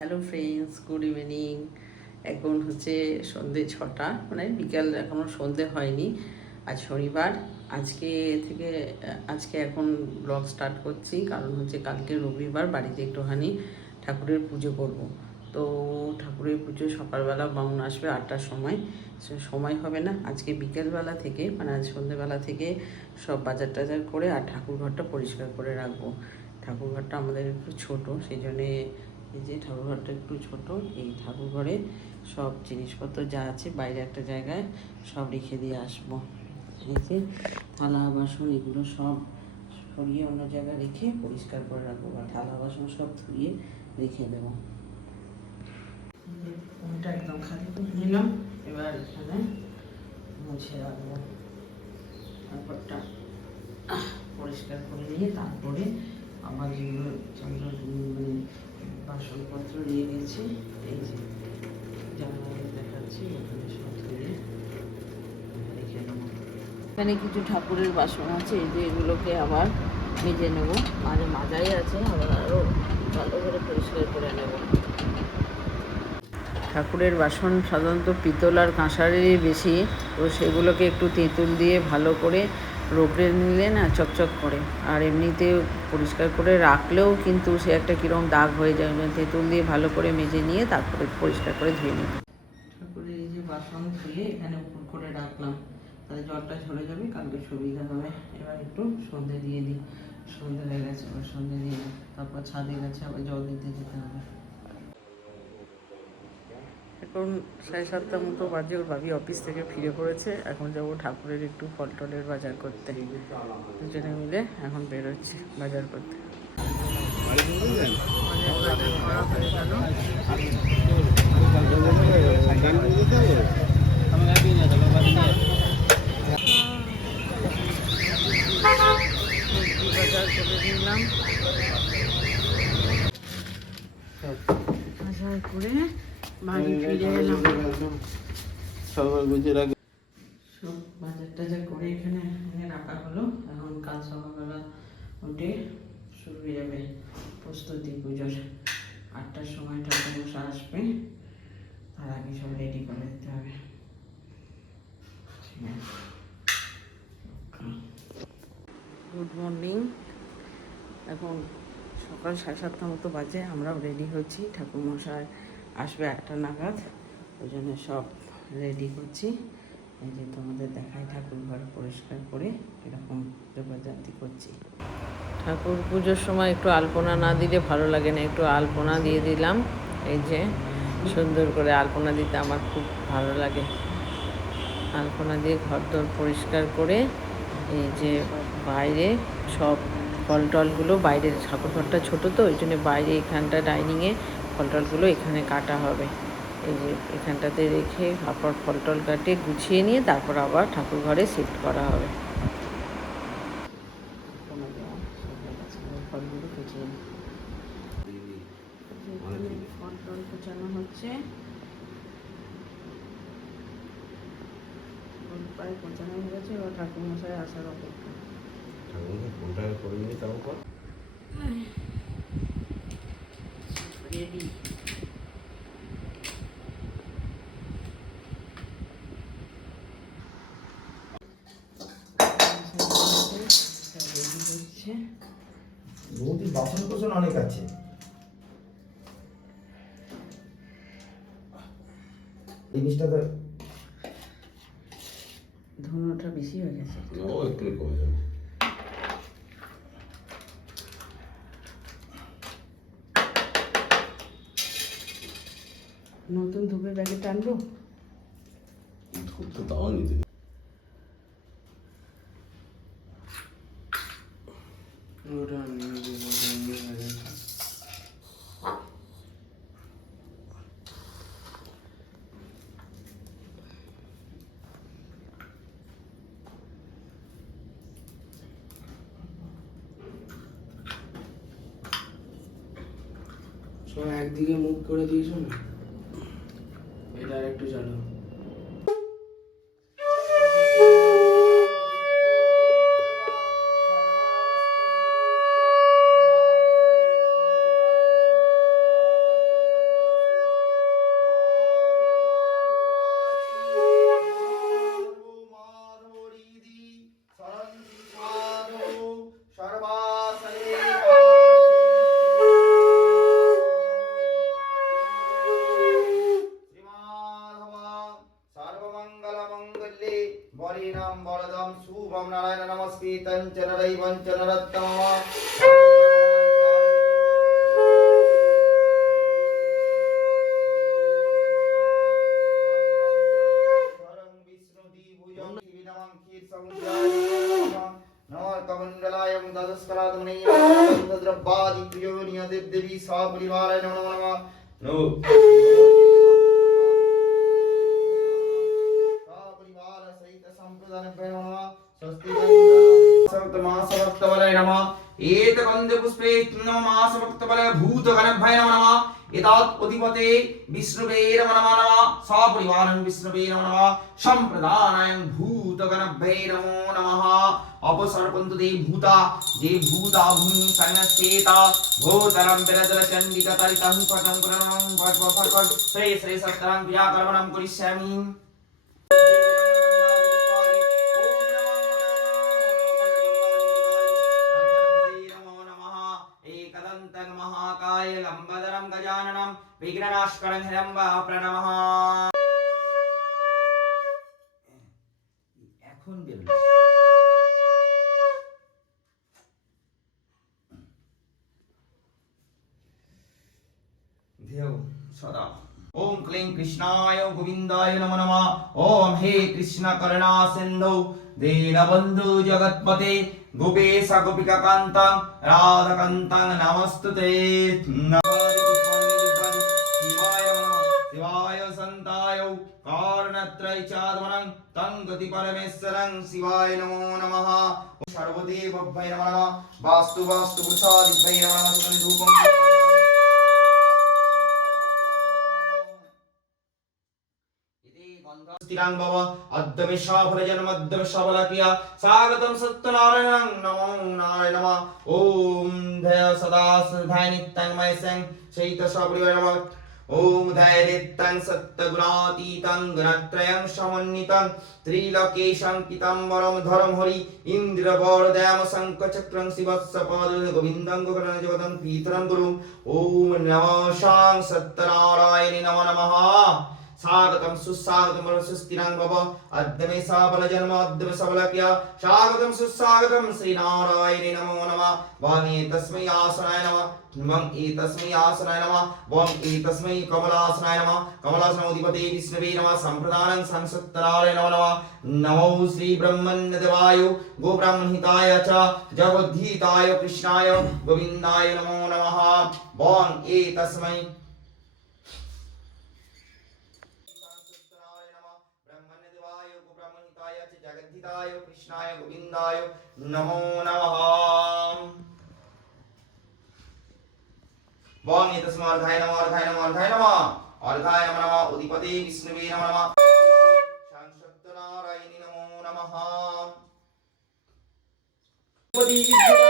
Hello friends good evening এখন হচ্ছে সন্ধে ছটা মানে বিকাল এখনও সন্ধে হয়নি। আজ শনিবার। আজকে থেকে, আজকে এখন ব্লগ স্টার্ট করছি, কারণ হচ্ছে কালকে রবিবার, বাড়িতে একটুখানি ঠাকুরের পুজো করব। তো ঠাকুরের পুজো সকালবেলা বামুন আসবে আটটার সময়। সময় হবে না, আজকে বিকেলবেলা থেকে মানে আজ সন্ধেবেলা থেকে সব বাজার টাজার করে আর ঠাকুর ঘরটা পরিষ্কার করে রাখব। ঠাকুর ঘরটা আমাদের একটু ছোটো, সেই জন্যে এই যে ঠাকুরঘরটা একটু ছোট, এই ঠাকুর ঘরে সব জিনিসপত্র যা আছে বাইরে একটা জায়গায় সব রেখে দিয়ে আসব। এই যে থালা বাসন এগুলো সব সরিয়ে অন্য জায়গায় রেখে পরিষ্কার করে রাখব বা থালা বাসন সব ধুয়ে রেখে দেবো। পরিষ্কার করে নিয়ে তারপরে আমার যেগুলো যেগুলো মানে বাসনপত্র নিয়ে গেছি এই যে জানালা দেখাচ্ছি ওখানে সব ধুয়ে রেখে এখানে কিছু ঠাকুরের বাসন আছে এই যে এগুলোকে আবার মেজে নেব। মাঝে মাজাই আছে আবার আরও ভালো করে পরিষ্কার করে নেব। ঠাকুরের বাসন সাধারণত পিতল আর কাঁসারেরই বেশি তো সেগুলোকে একটু তেঁতুল দিয়ে ভালো করে রোগড়ে নিলে না চকচক করে। আর এমনিতে পরিষ্কার করে রাখলেও কিন্তু সে একটা কীরকম দাগ হয়ে যায় তেঁতুল দিয়ে ভালো করে মেজে নিয়ে তারপরে পরিষ্কার করে ধুয়ে ঠাকুরের এই যে বাসন ধুয়ে এখানে উপর করে রাখলাম, তাহলে জলটা ঝরে যাবে, কালকে সুবিধা হবে। এবার একটু সন্ধে দিয়ে দিই। সন্ধে হয়ে গেছে, এবার সন্ধে দিয়ে তারপর ছাদে গেছে, আবার জল দিতে যেতে হবে। এখন সাড়ে সাতটার মতো বাজে, ওর বাবি অফিস থেকে ফিরে পড়েছে। এখন যাব ঠাকুরের একটু ফল টলের বাজার করতে। দুজনে মিলে এখন বেরোচ্ছি বাজার করতে। বাজার করে বাড়ি ফিরে এলাম। সকাল বুঝে রাখে সব বাজার টাজার করে এখানে রাখা হলো। এখন কাল সকালবেলা উঠে শুরু হয়ে যাবে প্রস্তুতি পুজোর। আটটার সময় ঠাকুর মশা আসবে। তার আগে সব রেডি করে দিতে হবে। গুড মর্নিং এখন সকাল সাড়ে সাতটা মতো বাজে আমরাও রেডি হচ্ছি ঠাকুর মশাই আসবে একটা নাগাদ। ওই জন্য সব রেডি করছি। এই যে তোমাদের দেখাই ঠাকুর ঘর পরিষ্কার করে এরকম জোগাজাতি করছি। ঠাকুর পুজোর সময় একটু আলপনা না দিলে ভালো লাগে না। একটু আলপনা দিয়ে দিলাম। এই যে সুন্দর করে আলপনা দিতে আমার খুব ভালো লাগে। আলপনা দিয়ে ঘর দর পরিষ্কার করে এই যে বাইরে সব ফল টলগুলো বাইরের ঠাকুর ঘরটা ছোটো তো, ওই জন্য বাইরে এখানটা ডাইনিংয়ে ফল টলগুলো এখানে কাটা হবে। এই যে এখানটাতে রেখে তারপর ফল টল কাটে গুছিয়ে নিয়ে তারপর আবার ঠাকুর ঘরে শিফট করা হবে। ফলগুলো কুচিয়ে ফল টল কুচানো হচ্ছে প্রায় কোচানো হয়ে গেছে এবার ঠাকুর মশাই আসার অপেক্ষা। ফোনটা করে নিয়ে তারপর রেডি হচ্ছে বাসন কোসন অনেক আছে। এই জিনিসটা ধুনোটা বেশি হয়ে গেছে। ও একটু কমে যাবে। নতুন ধূপের প্যাকেট আনব? ধূপ তো তাও নিতে ওটা একদিকে মুখ করে দিয়েছ না? सीतं च नरैवं च नरत्तमा। द्रव्यादिभ्यो नियतिर्देवी स्वापरिवाराय नमो नमः। नो स्वस्ति सप्तमासभक्तबलाय नमः एतकन्दे पुष्पे नवमासभक्तबलाय भूतगणभ्य नमः नमः एतात् अधिपते विष्णुवे नमः नमः नमः सपरिवारं विष्णुवे नमः नमः সম্প্রদানায়ং ভূতগণভ্যে নমো নমঃ অপসর্পন্তু দে ভূতা যে ভূতা ভূমি সংস্তেতা ভূতরম বিরজল চণ্ডিকা তরিতং পটং গুণং পট পট পট শ্রী শ্রী সত্তরং ক্রিয়াকর্মণং করিষ্যামি महाकाय लम्बदरं गजाननं विघ्ननाशकरं हिरम्बा प्रणमः এখন বেরোলো ध्येय सदा ओम क्लीं कृष्णाय गोविन्दाय नमो नमः ओम हे कृष्ण करुणा सिन्धु दीनबन्धु जगत्पते গোপেশ গোপিকা কান্তাং রাধা কান্তাং নমস্তুতে শিবায় সন্তায় কারণত্রয় চাদমনং তং গতি পরমেশ্বরং শিবায় নমো নমঃ সর্বদেবভ্যৈ নমঃ বাস্তু বাস্তু প্রসাদিভ্যৈ নমঃ ধূপম স্থিরাং ভব অদ্যমে সফলজন মধ্যমে সবলাকিয়া স্বাগতম সত্যনারায়ণং নমো নারায় নম ওম ধয় সদা ধায় নিত্যং মাই সং শৈত সপরিবার নম ওম ধয় নিত্যং সত্যগুণাতীতং গুণত্রয়ং সমন্বিতং ত্রিলোকেশং পিতাম্বরম ধরম হরি ইন্দ্র বরদয়াম শঙ্খচক্রং শিবস্য পদ গোবিন্দং গোকর্ণ জগদং পীতরং গুরু ওম নম সাং সত্যনারায়ণে নম নমঃ शां सत्यनारायणे नमो नमः स्वागतं सुस्वागतं सुस्थिरां भव अद्य मे साबल जन्म अद्य मे सबल क्रिया स्वागतं सुस्वागतं श्रीनारायणे नमो नमः वं एतस्मै आसनाय नमः वं एतस्मै आसनाय नमः वं एतस्मै कमलासनाय नमः कमलासनोधिपते विष्णवे नमः सम्प्रदानं संसत्तराय नमो नमः नमो श्री ब्रह्मण्यदेवाय गोब्राह्मणहिताय च जगद्धिताय कृष्णाय गोविन्दाय नमो नमः वं एतस्मै গোবিন্দায় কৃষ্ণায় গোবিন্দায় নমো নমঃ বং এতস্মার্ধায় নমঃ অর্ধায় নমঃ অর্ধায় নমঃ অর্ধায় নমঃ নমঃ উদিপতি বিষ্ণুবে নমঃ নমঃ সাংসত্যনারায়ণী নমো নমঃ উদিপতি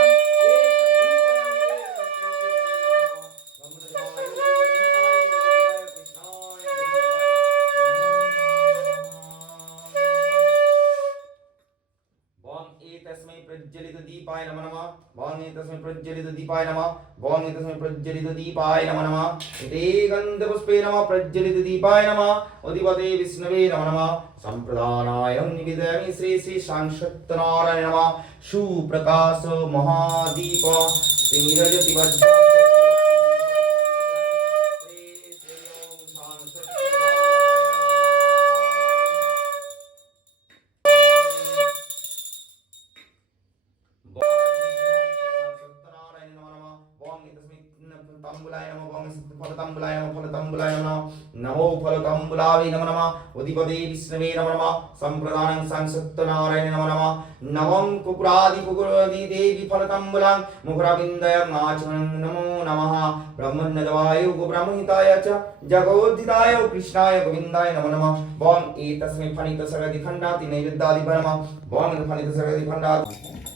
প্রজ্বলিত দীপায় নম নম ভগনি তস্মৈ প্রজ্বলিত দীপায় নম ভগনি তস্মৈ প্রজ্বলিত দীপায় নম নম এতে গন্ধ পুষ্পে নম প্রজ্বলিত দীপায় নম অধিপতে বিষ্ণবে নম নম সম্প্রদানায় নিবেদয়ামি শ্রী শ্রী সাংসত্য নারায়ণ নম সুপ্রকাশ মহাদীপ শ্রীরজতি বজ্র फलतम्बुलाय नमः फलतम्बुलाय नमः नमो फलतम्बुलावे नमः नमः उदिपदे विष्णवे नमः नमः सम्प्रदानं संसत्यनारायण नमः नमः नमं कुकुरादि कुकुरादि देवी फलतम्बुलां मुखराविन्दयं आचमनं नमो नमः ब्रह्मण्यदवाय गोब्राह्मणिताय च जगोद्धिताय कृष्णाय गोविन्दाय नमो नमः ओम एतस्मै फणितसरदि खण्डाति नैवेद्यादि नमः ओम फणितसरदि खण्डाति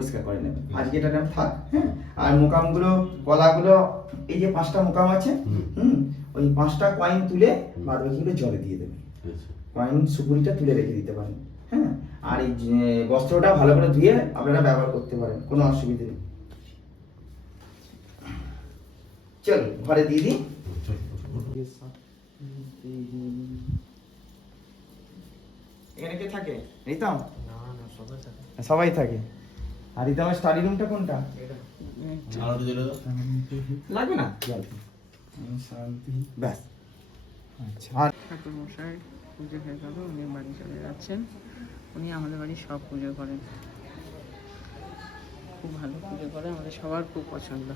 পরিষ্কার করে নেবে। আজকে এটা নাম থাক হ্যাঁ? আর মোকামগুলো কলাগুলো এই যে পাঁচটা মোকাম আছে হুম। ওই পাঁচটা কয়েন তুলে বাদ বাকিগুলো জলে দিয়ে দেবে। কয়েন সুপুরিটা তুলে রেখে দিতে পারেন হ্যাঁ? আর এই বস্ত্রটা ভালো করে ধুয়ে আপনারা ব্যবহার করতে পারেন কোনো অসুবিধে নেই। চল ঘরে দিয়ে দিই। এখানে কে থাকে? রিতম? না না সবাই থাকে। স্টাডি রুমটা কোনটা? লাগবে না? শান্তি ব্যাস। আচ্ছা ঠাকুর মশাই পুজো হয়ে গেল উনি বাড়ি চলে যাচ্ছেন। উনি আমাদের বাড়ি সব পুজো করেন। খুব ভালো পুজো করে আমাদের সবার খুব পছন্দ।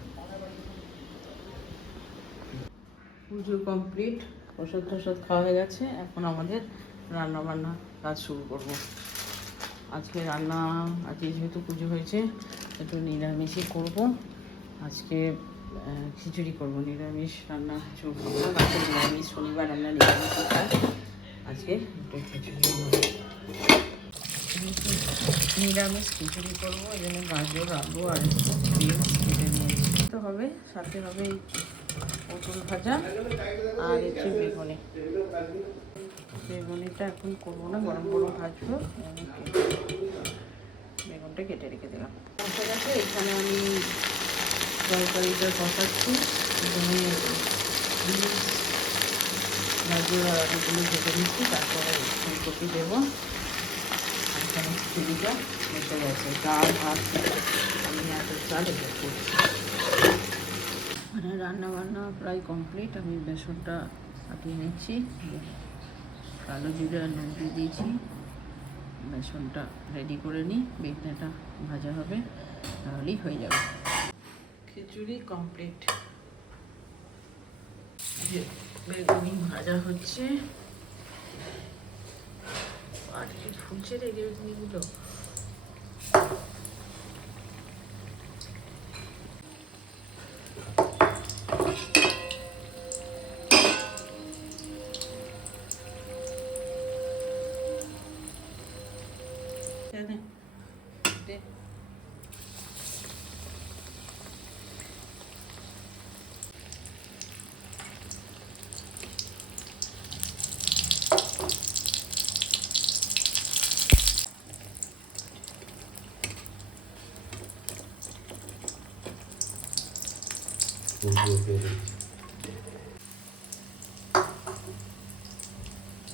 পুজো কমপ্লিট ওষুধ টষুধ খাওয়া হয়ে গেছে। এখন আমাদের রান্না বান্না কাজ শুরু করব। আজকে রান্না আজকে যেহেতু পুজো হয়েছে, একটু নিরামিষই করব। আজকে খিচুড়ি করব, নিরামিষ রান্না কিছু না, কালকে নিরামিষ, শনিবার রান্না নিরামিষ আজকে একটু খিচুড়ি নিরামিষ খিচুড়ি করব, এই জন্য গাজর, আলু আর বিনস কেটে হবে, সাথে হবে পটল ভাজা আর হচ্ছে বেগুনি। বেগুনিটা এখন করব না, গরম গরম ভাজবো। বেগুনটা কেটে রেখে দিলাম। বসে এখানে আমি তরকারিটা বিনস গাজর আর আলুগুলো কেটে নিচ্ছি, তারপরে ফুলকপি দেবো। এখানে খিচুড়িটা বসে গেছে ডাল, ভাত, আমি এত চাল এটা করছি। মানে রান্না বান্না প্রায় কমপ্লিট। আমি বেসনটা কাটিয়ে নিচ্ছি। কালো জিরে, নুন দিয়ে দিয়েছি। বেসনটা রেডি করে নিই বেদনাটা ভাজা হবে, তাহলেই হয়ে যাবে। খিচুড়ি কমপ্লিট বেগুনি ভাজা হচ্ছে। আর ফুলছে রে বেগুনিগুলো?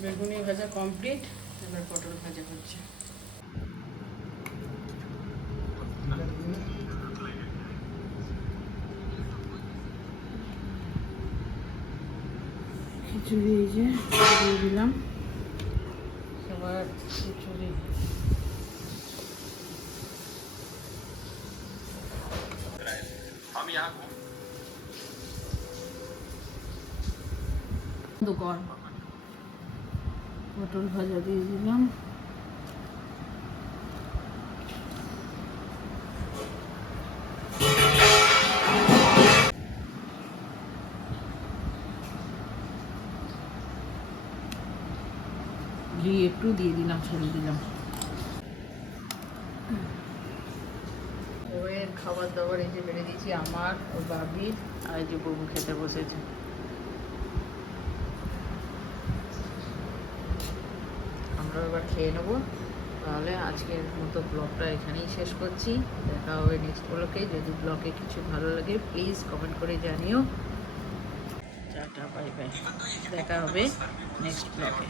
বেগুনি ভাজা কমপ্লিট এবার পটল ভাজা হচ্ছে খিচুড়ি এই যে দিলাম সবার খিচুড়ি দোকান পটল ভাজা দিয়ে দিলাম। ঘি একটু দিয়ে দিলাম ছেড়ে দিলাম। ওয়ের খাবার দাবার এই যে বেড়ে দিয়েছি আমার ও বাবির আর যে ববু খেতে বসেছে। আমরা এবার খেয়ে নেব। তাহলে আজকের মতো ব্লগটা এখানেই শেষ করছি। দেখা হবে নেক্সট ব্লগে যদি ব্লগে কিছু ভালো লাগে প্লিজ কমেন্ট করে জানিও। টাটা বাই বাই দেখা হবে নেক্সট ব্লগে